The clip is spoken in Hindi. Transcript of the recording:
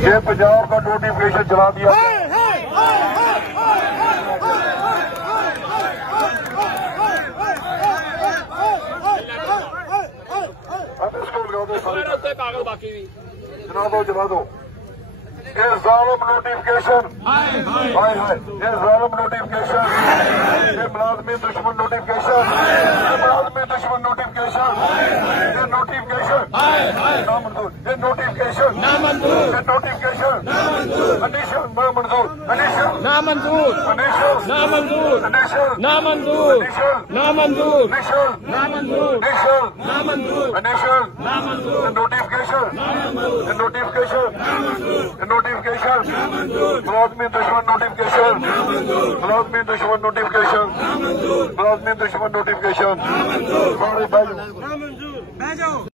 ये पंजाब का नोटिफिकेशन चला दिया कागज बाकी भी जला दो ये जालिम नोटिफिकेशन हाय हाय ये जालिम नोटिफिकेशन ये मुलाजमी दुश्मन नोटिफिकेशन ये मुलाजमी दुश्मन नोटिफिकेशन ये नोटिफिकेशन नामंजूर ये नोटिफिकेशन नामंजूर ये नोटिफिकेशन नामंजूर नामंजूर नामंजूर नामंजूर नामंजूर नामंजूर नोटिफिकेशन नोटिफिकेशन मुलाजमी दुश्मन नोटिफिकेशन मुलाजमी दुश्मन नोटिफिकेशन मुलाजमी दुश्मन नोटिफिकेशन